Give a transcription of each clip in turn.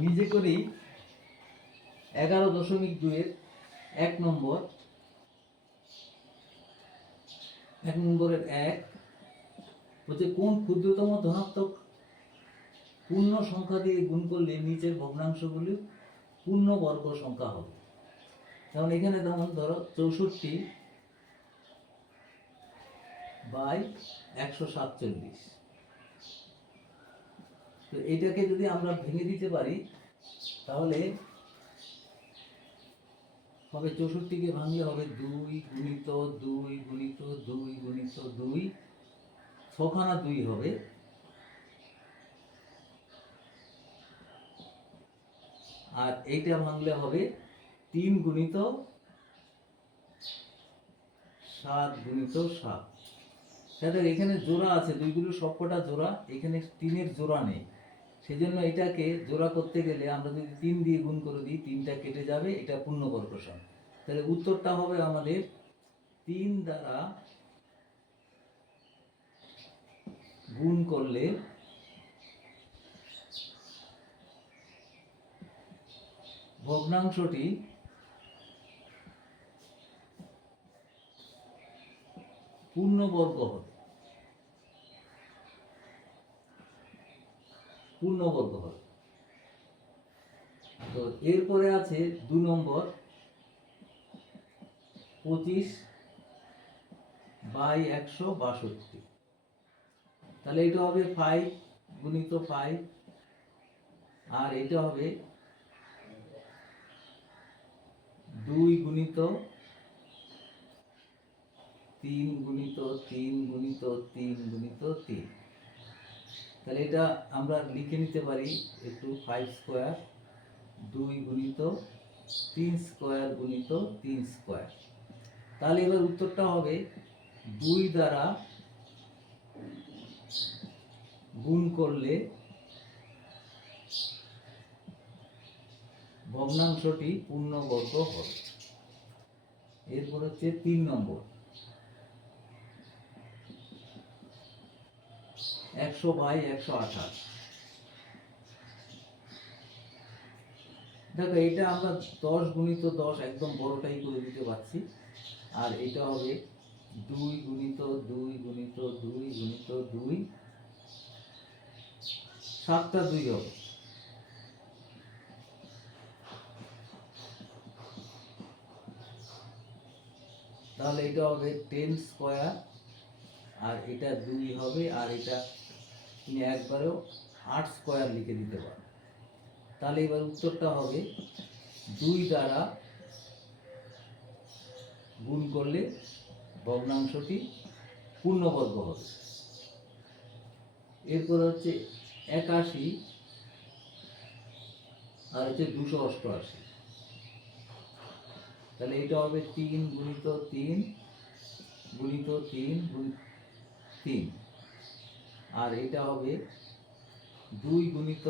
নিজে করেই এগারো দশমিক দুইয়ের এক নম্বর, এক নম্বরের এক, হচ্ছে কোন ক্ষুদ্রতম ধনাত্মক পূর্ণ সংখ্যা দিয়ে গুণ করলে নিচের ভগ্নাংশগুলি পূর্ণ বর্গ সংখ্যা হবে? যেমন এখানে যেমন ধরো চৌষট্টি বাই একশো সাতচল্লিশ। তো এটাকে যদি আমরা ভেঙে দিতে পারি, তাহলে হবে চৌষট্টিকে ভাঙলে হবে দুই গুণিত দুই গুণিত দুই গুণিত দুই, ছখানা দুই হবে। আর এইটা ভাঙলে হবে তিন গুণিত সাত গুণিত সাত। তাদের এখানে জোড়া আছে, দুইগুলো সবকটা জোড়া, এখানে তিনের জোড়া নেই। সেজন্য এটাকে জোড়া করতে গেলে আমরা যদি তিন দিয়ে গুণ করে দিই, তিনটা কেটে যাবে, এটা পূর্ণবর্গসম। তাহলে উত্তরটা হবে আমাদের তিন দ্বারা গুণ করলে ভগ্নাংশটি পূর্ণবর্গ হবে। পূর্ণবর্গ হবে। তো এরপরে আছে দু নম্বর, পঁচিশ বাই একশো বাষট্টি। তাহলে এটা হবে ফাইভ গুণিত ফাইভ আর এটা হবে দুই গুণিত তিন গুণিত তিন গুণিত তিন গুণিত তিন। তাহলে এটা আমরা লিখে নিতে পারি একটু ফাইভ স্কোয়ার দুই গুণিত তিন স্কোয়ার গুণিত তিন স্কোয়ার তাহলে এবার উত্তরটা হবে দুই দ্বারা গুণ করলে ভগ্নাংশটি পূর্ণবর্গ হবে। এরপর হচ্ছে তিন নম্বর। একশো বাই একশো আঠাশ। দেখো এটা আমরা দশ গুণিত দশ একদম বড়টাই করে দিতে পারছি। আর এটা হবে দুই গুণিত দুই গুণিত দুই গুণিত দুই। সাতটা দুই হবে। তাহলে এটা হবে টেন স্কোয়ার, আর এটা দুই হবে, আর এটা তুমি একবারেও আট স্কোয়ার লিখে দিতে পারো তাহলে এবার উত্তরটা হবে দুই দ্বারা গুণ করলে ভগ্নাংশটি পূর্ণবর্গ হবে। এরপর হচ্ছে একাশি আর হচ্ছে দুশো অষ্টআশি। তাহলে এটা হবে তিন গুণিত তিন গুণিত তিন গুণ- তিন। আর এটা হবে দুই গুণিত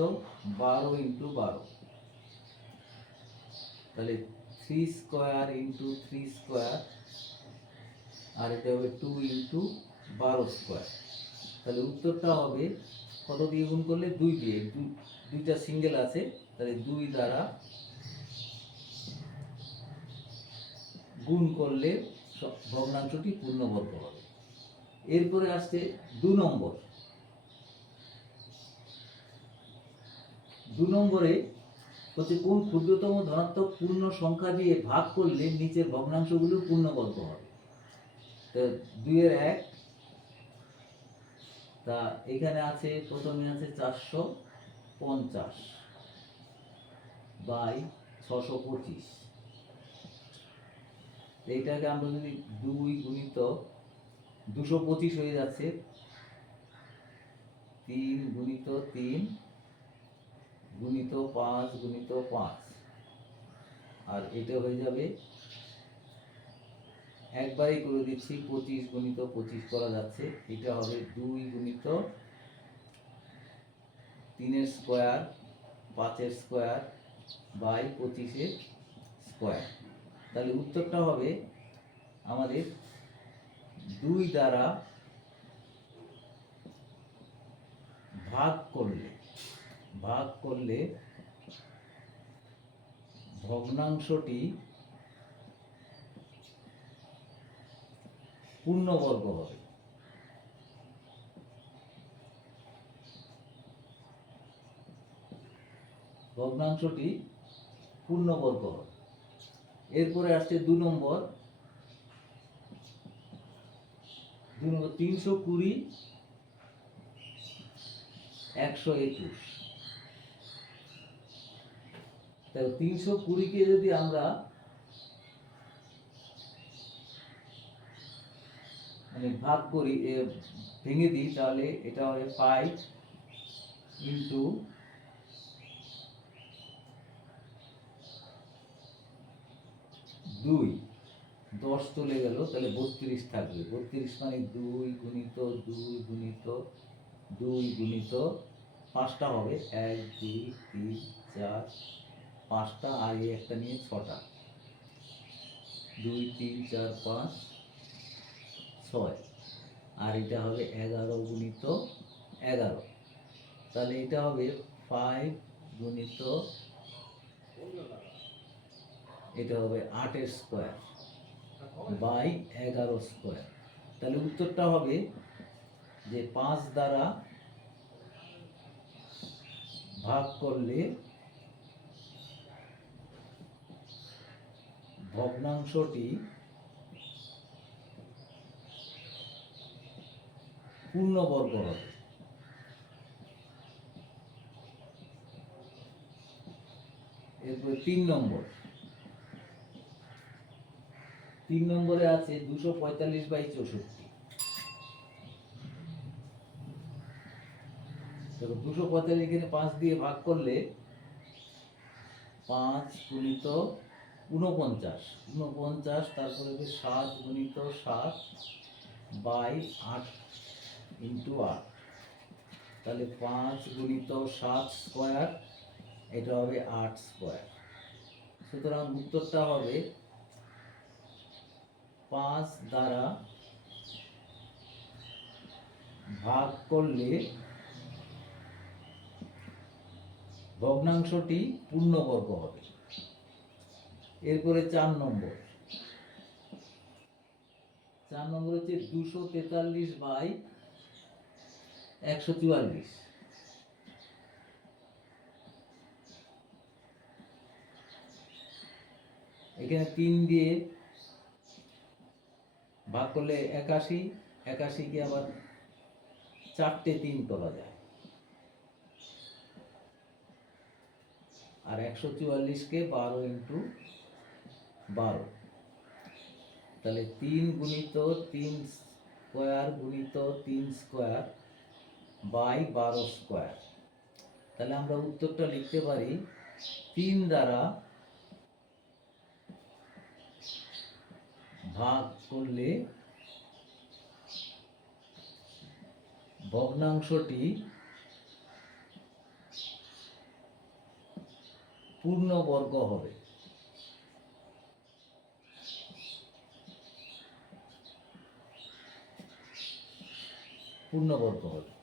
বারো ইন্টু বারো। তাহলে three square into three square, আর এটা হবে টু ইন্টু বারো স্কোয়ার। তাহলে উত্তরটা হবে কত দিয়ে গুণ করলে? দুই দিয়ে। দুইটা সিঙ্গেল আছে, তাহলে দুই দ্বারা গুণ করলে ভগ্নাংশটি পূর্ণবর্গ হবে। এরপরে আসছে দু নম্বর। দু নম্বরে, হচ্ছে কোন ক্ষুদ্রতম ধনাত্মক পূর্ণ সংখ্যা দিয়ে ভাগ করলে নিচের ভগ্নাংশগুলো পূর্ণবর্গ হবে? তো দুইয়ের এক, তা এখানে আছে, প্রথমে আছে চারশো পঞ্চাশ বাই ছশো পঁচিশ। এইটাকে আমরা যদি দুই গুণিত দুশো পঁচিশ হয়ে যাচ্ছে, তিন গুণিত তিন গুণিত পাঁচ গুণিত পাঁচ। আর এটা হয়ে যাবে, একবারই করে দিচ্ছি, পঁচিশ গুণিত পঁচিশ করা যাচ্ছে। এটা হবে দুই গুণিত তিনের স্কোয়ার, পাঁচের স্কোয়ার বাই পঁচিশের স্কোয়ার। তাহলে উত্তরটা হবে আমাদের দুই দ্বারা ভাগ করলে। ভাগ করলে ভগ্নাংশটি পূর্ণবর্গ হবে। ভগ্নাংশটি পূর্ণবর্গ হবে। এরপরে আসছে দু নম্বর। দু নম্বর তিনশো কুড়ি, একশো একুশ। তাহলে তিনশো কুড়িকে যদি আমরা মানে ভাগ করি ভেঙে দিই, তাহলে এটা হবে ফাইভ ইন্টু দুই। দশ চলে গেল, তাহলে বত্রিশ থাকবে। বত্রিশ মানে দুই গুণিত দুই গুণিত দুই গুণিত পাঁচটা হবে। এক, দুই, তিন, চার পাঁচটা আর এই একটা নিয়ে ছটা। দুই, তিন, চার, পাঁচ, ছয়। আর এটা হবে এগারো গুণিত এগারো। তাহলে এটা হবে ফাইভ গুণিত এটা হবে আটের স্কোয়ার বাই এগারো স্কোয়ার তাহলে উত্তরটা হবে যে পাঁচ দ্বারা ভাগ করলে ভগ্নাংশটি পূর্ণবর্গ হবে এরপরে তিন নম্বর। তিন নম্বরে আছে দুশো পঁয়তাল্লিশ বাই চৌষট্টি। দুশো পঁয়তাল্লিশ এখানে পাঁচ দিয়ে ভাগ করলে পাঁচ গুণিত উনপঞ্চাশ উনপঞ্চাশ তারপরে হবে সাত গুণিত সাত বাই আট ইন্টু আট। তাহলে পাঁচ গুণিত সাত স্কোয়ার, এটা হবে আট স্কোয়ার। সুতরাং উত্তরটা হবে পাঁচ দ্বারা ভাগ করলে ভগ্নাংশটি পূর্ণবর্গ হবে। এরপরে চার নম্বর। চার নম্বর হচ্ছে দুশো তেতাল্লিশ বাই একশো চুয়াল্লিশ। এখানে তিন দিয়ে ভাগ করলে একাশি, একাশিকে আবার চারটে তিন করা যায়। আর একশো চুয়াল্লিশকে বারো ইন্টু বারো। তাহলে তিন গুণিত তিন স্কোয়ার গুণিত তিন স্কোয়ার বাই বারো স্কোয়ার। তাহলে আমরা উত্তরটা লিখতে পারি তিন দ্বারা ভাগ করলে ভগ্নাংশটি পূর্ণবর্গ হবে। পূর্ণবর্গ হবে